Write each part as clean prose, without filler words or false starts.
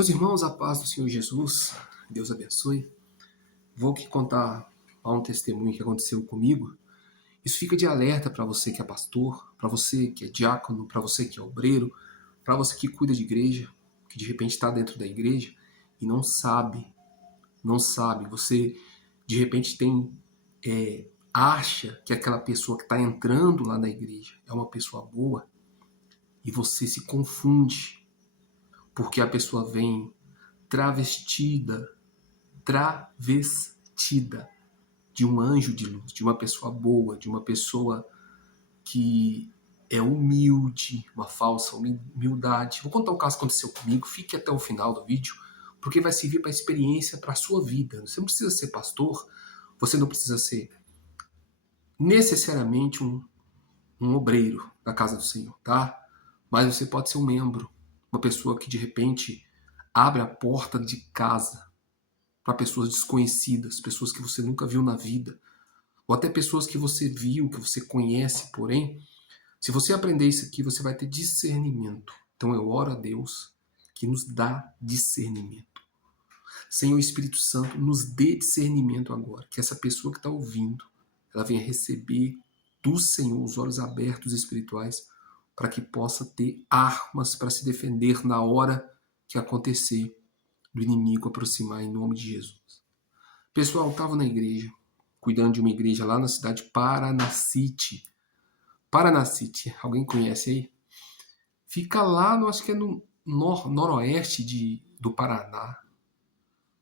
Meus irmãos, a paz do Senhor Jesus, Deus abençoe. Vou aqui contar um testemunho que aconteceu comigo. Isso fica de alerta para você que é pastor, para você que é diácono, para você que é obreiro, para você que cuida de igreja, que de repente está dentro da igreja e não sabe. Você de repente acha que aquela pessoa que está entrando lá na igreja é uma pessoa boa e você se confunde porque a pessoa vem travestida de um anjo de luz, de uma pessoa boa, de uma pessoa que é humilde, uma falsa humildade. Vou contar um caso que aconteceu comigo, fique até o final do vídeo, porque vai servir para experiência, para a sua vida. Você não precisa ser pastor, você não precisa ser necessariamente um obreiro da casa do Senhor, tá? Mas você pode ser um membro, uma pessoa que de repente abre a porta de casa para pessoas desconhecidas, pessoas que você nunca viu na vida, ou até pessoas que você viu, que você conhece, porém, se você aprender isso aqui, você vai ter discernimento. Então eu oro a Deus que nos dá discernimento. Senhor Espírito Santo, nos dê discernimento agora, que essa pessoa que está ouvindo, ela venha receber do Senhor os olhos abertos espirituais, para que possa ter armas para se defender na hora que acontecer do inimigo aproximar em nome de Jesus. Pessoal, eu estava na igreja, cuidando de uma igreja lá na cidade de Paranacite. Paranacite, alguém conhece aí? Fica lá, acho que é no noroeste do Paraná.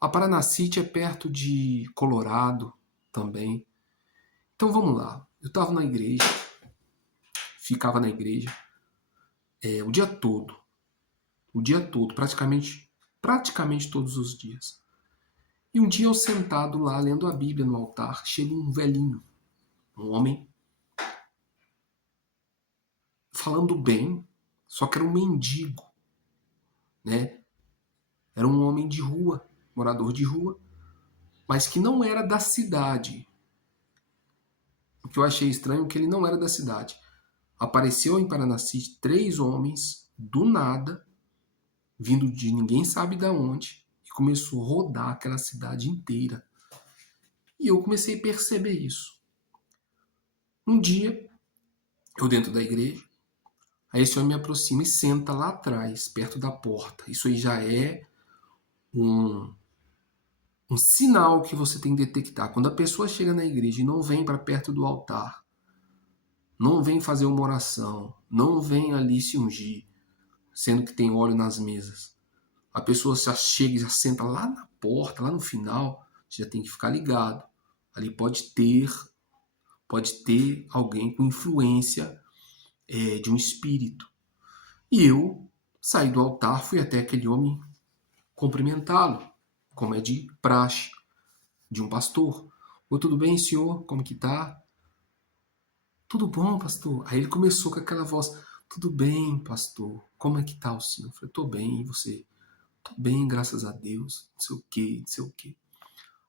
A Paranacite é perto de Colorado também. Então vamos lá. Eu estava na igreja, ficava na igreja o dia todo, praticamente todos os dias. E um dia eu sentado lá, lendo a Bíblia no altar, chega um velhinho, um homem, falando bem, só que era um mendigo, né? Era um homem de rua, morador de rua, mas que não era da cidade. O que eu achei estranho é que ele não era da cidade. Apareceu em Paranacite 3 homens, do nada, vindo de ninguém sabe de onde, e começou a rodar aquela cidade inteira. E eu comecei a perceber isso. Um dia, eu dentro da igreja, aí esse homem me aproxima e senta lá atrás, perto da porta. Isso aí já é um sinal que você tem que detectar. Quando a pessoa chega na igreja e não vem para perto do altar, não vem fazer uma oração, não vem ali se ungir, sendo que tem óleo nas mesas. A pessoa já chega e já senta lá na porta, lá no final, você já tem que ficar ligado. Ali pode ter alguém com influência de um espírito. E eu saí do altar, fui até aquele homem cumprimentá-lo, como é de praxe, de um pastor. Ô, tudo bem, senhor? Como que tá? Tudo bom, pastor? Aí ele começou com aquela voz, tudo bem, pastor? Como é que tá o senhor? Eu falei, tô bem, e você? Tô bem, graças a Deus, não sei o quê, não sei o quê.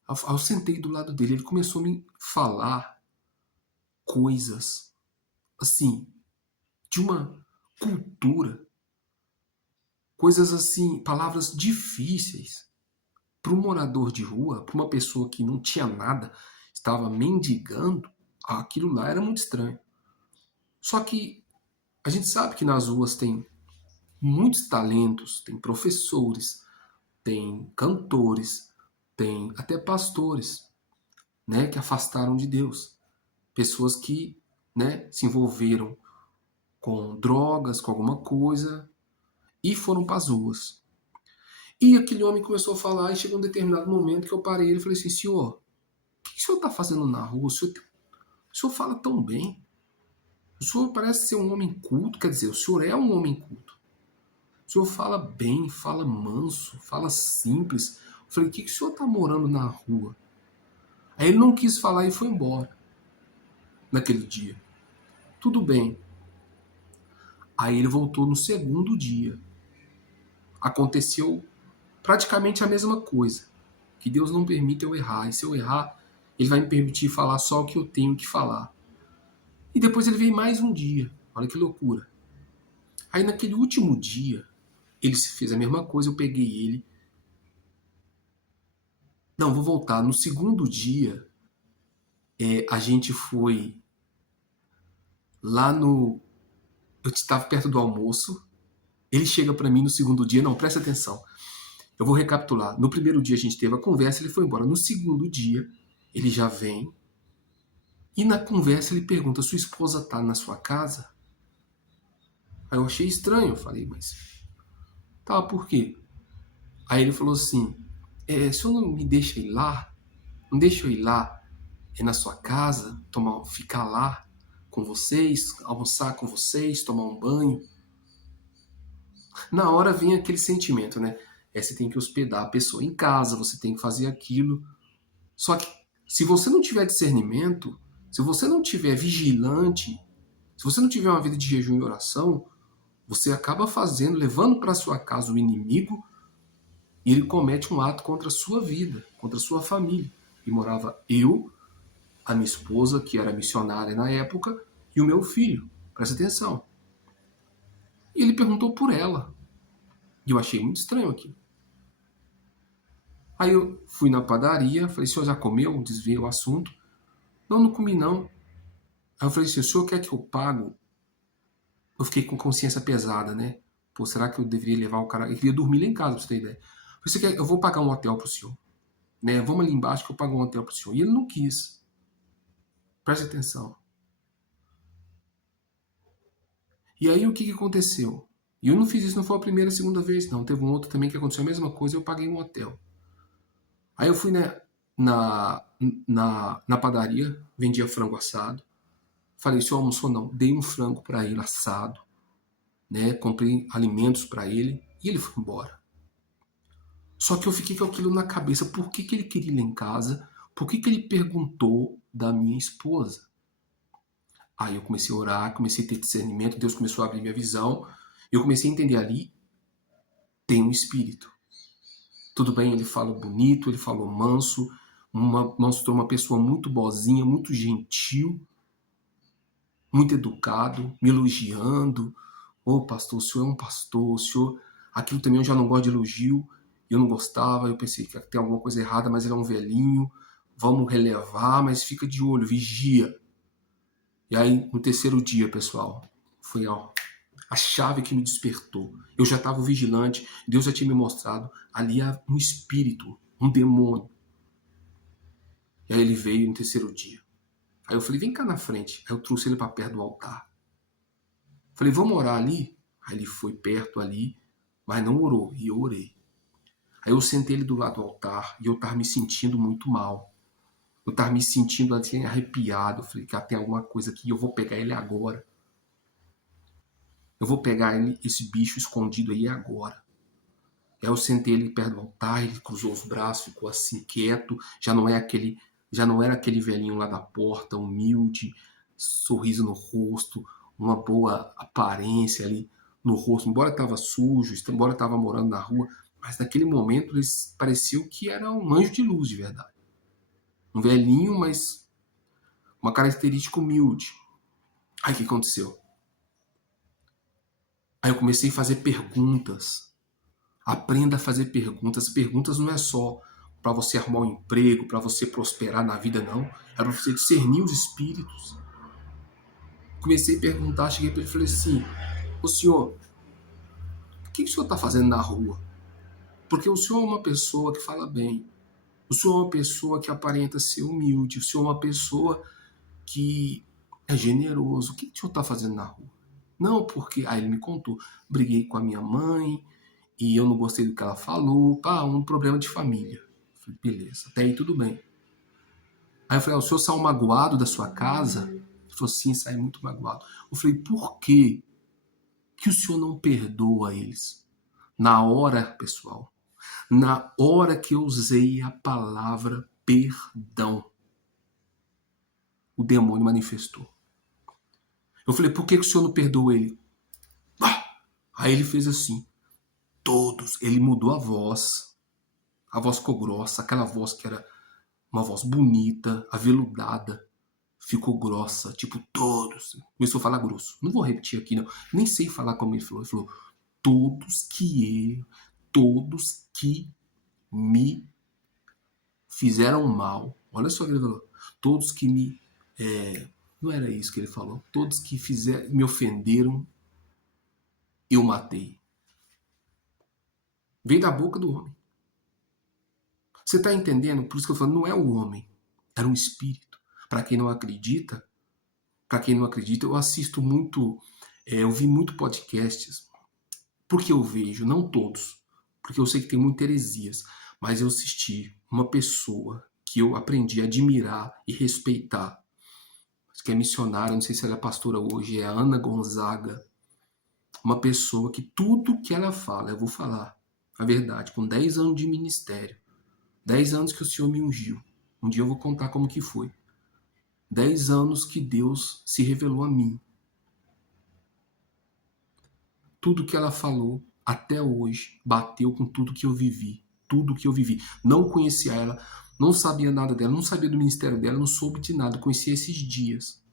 Eu sentei do lado dele, ele começou a me falar coisas, assim, de uma cultura, coisas assim, palavras difíceis para um morador de rua, para uma pessoa que não tinha nada, estava mendigando, aquilo lá era muito estranho. Só que a gente sabe que nas ruas tem muitos talentos, tem professores, tem cantores, tem até pastores, né, que afastaram de Deus. Pessoas que, né, se envolveram com drogas, com alguma coisa e foram para as ruas. E aquele homem começou a falar e chegou um determinado momento que eu parei e falei assim, senhor, o que o senhor está fazendo na rua? O senhor fala tão bem. O senhor parece ser um homem culto, quer dizer, o senhor é um homem culto. O senhor fala bem, fala manso, fala simples. Eu falei, o que o senhor está morando na rua? Aí ele não quis falar e foi embora naquele dia. Tudo bem. Aí ele voltou no segundo dia. Aconteceu praticamente a mesma coisa. Que Deus não permita eu errar. E se eu errar, Ele vai me permitir falar só o que eu tenho que falar. E depois ele veio mais um dia. Olha que loucura. Aí naquele último dia, Ele fez a mesma coisa, eu peguei ele. Não, vou voltar. No segundo dia, a gente foi lá no... Eu estava perto do almoço. Ele chega para mim no segundo dia. Não, presta atenção. Eu vou recapitular. No primeiro dia a gente teve a conversa, ele foi embora. No segundo dia, ele já vem. E na conversa ele pergunta, sua esposa tá na sua casa? Aí eu achei estranho. Eu falei, mas... Tá, por quê? Aí ele falou assim, o senhor não me deixa ir lá? Não deixa eu ir lá na sua casa, ficar lá com vocês, almoçar com vocês, tomar um banho? Na hora vem aquele sentimento, né? Você tem que hospedar a pessoa em casa, você tem que fazer aquilo. Só que se você não tiver discernimento, se você não tiver vigilante, se você não tiver uma vida de jejum e oração, você acaba levando para sua casa o inimigo e ele comete um ato contra a sua vida, contra a sua família. E morava eu, a minha esposa, que era missionária na época, e o meu filho. Presta atenção. E ele perguntou por ela. E eu achei muito estranho aquilo. Aí eu fui na padaria, falei, o senhor já comeu? Desviei o assunto. Não, não comi não. Aí eu falei assim, o senhor quer que eu pago? Eu fiquei com consciência pesada, né? Pô, será que eu deveria levar o cara? Eu queria dormir lá em casa, pra você ter ideia. Eu falei, eu vou pagar um hotel pro senhor. Né? Vamos ali embaixo que eu pago um hotel pro senhor. E ele não quis. Preste atenção. E aí o que aconteceu? E eu não fiz isso, não foi a primeira e segunda vez, não. Teve um outro também que aconteceu a mesma coisa, eu paguei um hotel. Aí eu fui na, na padaria, vendia frango assado. Falei, o senhor almoçou? Não. Dei um frango para ele assado, né? Comprei alimentos para ele e ele foi embora. Só que eu fiquei com aquilo na cabeça. Por que ele queria ir lá em casa? Por que ele perguntou da minha esposa? Aí eu comecei a orar, comecei a ter discernimento, Deus começou a abrir minha visão. Eu comecei a entender ali, tem um espírito. Tudo bem, ele fala bonito, ele falou manso, mostrou uma pessoa muito boazinha, muito gentil, muito educado, me elogiando. Ô pastor, o senhor é um pastor, o senhor... Aquilo também eu já não gosto de elogio, eu não gostava, eu pensei que tem alguma coisa errada, mas ele é um velhinho, vamos relevar, mas fica de olho, vigia. E aí, no terceiro dia, pessoal, foi a chave que me despertou. Eu já estava vigilante, Deus já tinha me mostrado, ali há um espírito, um demônio. E aí ele veio no terceiro dia. Aí eu falei, vem cá na frente. Aí eu trouxe ele para perto do altar. Falei, vamos orar ali? Aí ele foi perto ali, mas não orou, e eu orei. Aí eu sentei ele do lado do altar e eu estava me sentindo muito mal. Eu estava me sentindo assim, arrepiado. Eu falei, cara, tem alguma coisa aqui, eu vou pegar ele agora. Eu vou pegar ele, esse bicho escondido aí agora. Aí eu sentei ele perto do altar, ele cruzou os braços, ficou assim quieto. Já não era aquele velhinho lá da porta, humilde, sorriso no rosto, uma boa aparência ali no rosto. Embora estava sujo, embora estava morando na rua, mas naquele momento ele pareceu que era um anjo de luz de verdade. Um velhinho, mas uma característica humilde. Aí o que aconteceu? Aí eu comecei a fazer perguntas. Aprenda a fazer perguntas. Perguntas não é só para você arrumar um emprego, para você prosperar na vida, não. É para você discernir os espíritos. Comecei a perguntar, cheguei para ele e falei assim, ô senhor, o que o senhor está fazendo na rua? Porque o senhor é uma pessoa que fala bem. O senhor é uma pessoa que aparenta ser humilde. O senhor é uma pessoa que é generoso. O que o senhor está fazendo na rua? Não, porque... Aí ele me contou. Briguei com a minha mãe e eu não gostei do que ela falou. Um problema de família. Eu falei, beleza, até aí tudo bem. Aí eu falei, o senhor saiu magoado da sua casa? Ele falou, sim, saí muito magoado. Eu falei, por quê que o senhor não perdoa eles? Na hora, pessoal, na hora que eu usei a palavra perdão, o demônio manifestou. Eu falei, por que o senhor não perdoa ele? Aí ele fez assim, todos, ele mudou a voz ficou grossa, aquela voz que era uma voz bonita, aveludada, ficou grossa, tipo todos. Começou a falar grosso. Não vou repetir aqui, não. Nem sei falar como ele falou. Ele falou, todos que me fizeram mal. Olha só o que ele falou. Todos que me... não era isso que ele falou. Todos que me ofenderam, eu matei. Veio da boca do homem. Você está entendendo? Por isso que eu falo, não é o homem. Era um espírito. Para quem não acredita, eu assisto muito, eu vi muito podcasts, porque eu vejo, não todos, porque eu sei que tem muitas heresias, mas eu assisti uma pessoa que eu aprendi a admirar e respeitar, que é missionária, não sei se ela é pastora hoje, é a Ana Gonzaga, uma pessoa que tudo que ela fala, eu vou falar a verdade, com 10 anos de ministério, 10 anos que o Senhor me ungiu, um dia eu vou contar como que foi, 10 anos que Deus se revelou a mim. Tudo que ela falou até hoje bateu com tudo que eu vivi. Tudo que eu vivi. Não conhecia ela, não sabia nada dela, não sabia do ministério dela, não soube de nada. Conhecia esses dias,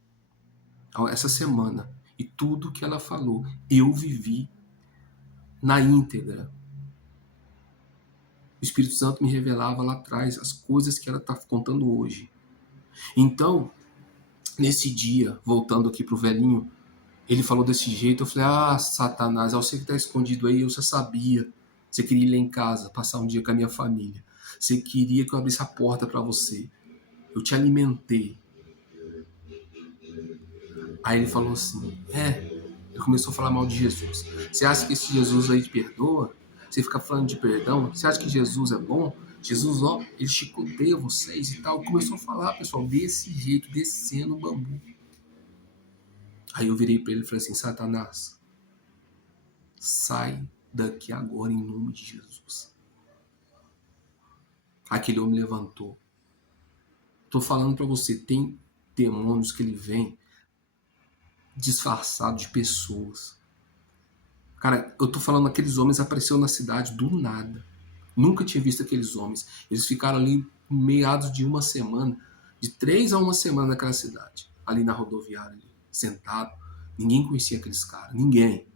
essa semana. E tudo que ela falou, eu vivi na íntegra. O Espírito Santo me revelava lá atrás as coisas que ela está contando hoje. Então, nesse dia, voltando aqui pro velhinho, ele falou desse jeito, eu falei, Satanás, você que está escondido aí, eu já sabia. Você queria ir lá em casa, passar um dia com a minha família. Você queria que eu abrisse a porta para você. Eu te alimentei. Aí ele falou assim, ele começou a falar mal de Jesus. Você acha que esse Jesus aí te perdoa? Você fica falando de perdão? Você acha que Jesus é bom? Jesus, ele chicoteia vocês e tal. Começou a falar, pessoal, desse jeito, descendo o bambu. Aí eu virei para ele e falei assim, Satanás, sai daqui agora em nome de Jesus. Aquele homem levantou. Tô falando para você, tem demônios que ele vem disfarçado de pessoas. Cara, eu tô falando, aqueles homens apareceram na cidade do nada. Nunca tinha visto aqueles homens. Eles ficaram ali meados de uma semana, de 3 a 1 semana naquela cidade, ali na rodoviária, ali, sentado. Ninguém conhecia aqueles caras, ninguém.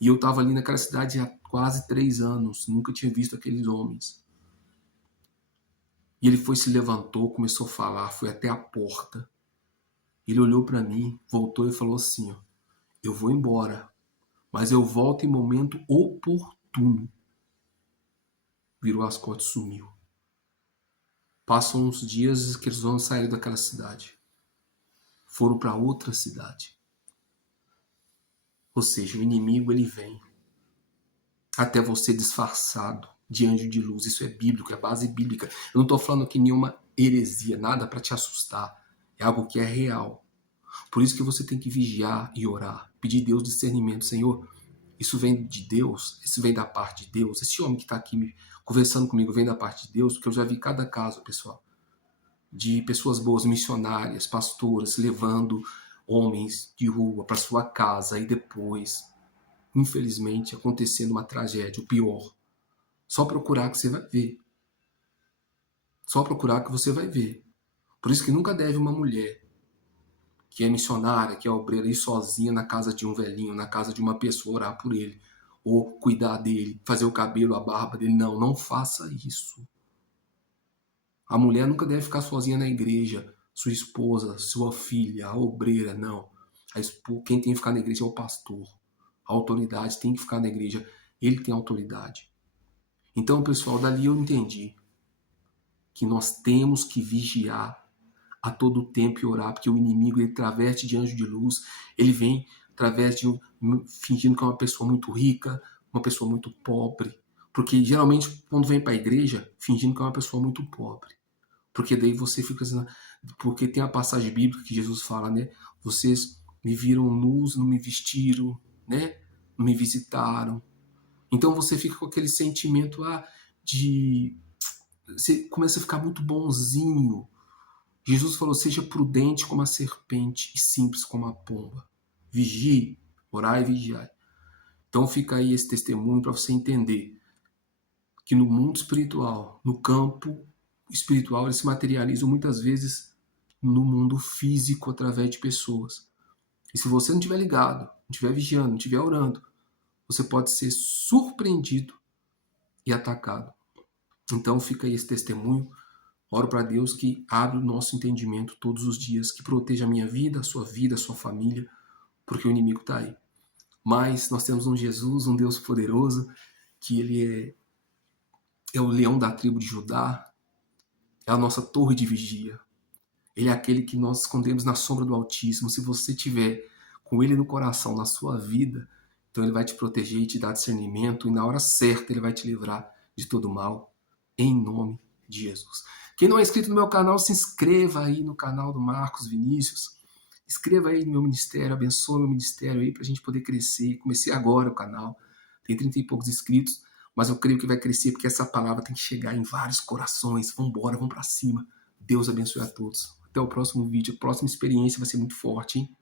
E eu tava ali naquela cidade há quase 3 anos, nunca tinha visto aqueles homens. E ele se levantou, começou a falar, foi até a porta. Ele olhou para mim, voltou e falou assim, eu vou embora, mas eu volto em momento oportuno. Virou as costas e sumiu. Passam uns dias que eles vão sair daquela cidade. Foram para outra cidade. Ou seja, o inimigo ele vem até você disfarçado de anjo de luz. Isso é bíblico, é base bíblica. Eu não estou falando aqui nenhuma heresia, nada para te assustar. É algo que é real. Por isso que você tem que vigiar e orar. Pedir a Deus discernimento. Senhor, isso vem de Deus? Isso vem da parte de Deus? Esse homem que está aqui conversando comigo vem da parte de Deus? Porque eu já vi cada caso, pessoal, de pessoas boas, missionárias, pastoras, levando homens de rua para sua casa e depois, infelizmente, acontecendo uma tragédia, o pior. Só procurar que você vai ver. Só procurar que você vai ver. Por isso que nunca deve uma mulher que é missionária, que é obreira, ir sozinha na casa de um velhinho, na casa de uma pessoa, orar por ele, ou cuidar dele, fazer o cabelo, a barba dele. Não, não faça isso. A mulher nunca deve ficar sozinha na igreja, sua esposa, sua filha, a obreira, não. Quem tem que ficar na igreja é o pastor. A autoridade tem que ficar na igreja, ele tem autoridade. Então, pessoal, dali eu entendi que nós temos que vigiar a todo tempo e orar, porque o inimigo ele traveste de anjo de luz, ele vem através de fingindo que é uma pessoa muito rica, uma pessoa muito pobre, porque geralmente quando vem para a igreja, fingindo que é uma pessoa muito pobre, porque daí você fica assim, porque tem a passagem bíblica que Jesus fala, né? Vocês me viram nus, não me vestiram, né? Não me visitaram. Então você fica com aquele sentimento você começa a ficar muito bonzinho. Jesus falou, seja prudente como a serpente e simples como a pomba. Vigie, orai e vigiai. Então fica aí esse testemunho para você entender que no mundo espiritual, no campo espiritual, eles se materializam muitas vezes no mundo físico através de pessoas. E se você não estiver ligado, não estiver vigiando, não estiver orando, você pode ser surpreendido e atacado. Então fica aí esse testemunho. Oro para Deus que abra o nosso entendimento todos os dias, que proteja a minha vida, a sua família, porque o inimigo está aí. Mas nós temos um Jesus, um Deus poderoso, que ele é o leão da tribo de Judá, é a nossa torre de vigia. Ele é aquele que nós escondemos na sombra do Altíssimo. Se você tiver com ele no coração, na sua vida, então ele vai te proteger e te dar discernimento, e na hora certa ele vai te livrar de todo mal, em nome de Jesus. Quem não é inscrito no meu canal, se inscreva aí no canal do Marcos Vinícius. Inscreva aí no meu ministério, abençoe meu ministério aí para a gente poder crescer. Comecei agora o canal, tem 30 e poucos inscritos, mas eu creio que vai crescer porque essa palavra tem que chegar em vários corações. Vamos embora, vamos para cima. Deus abençoe a todos. Até o próximo vídeo. A próxima experiência vai ser muito forte, hein?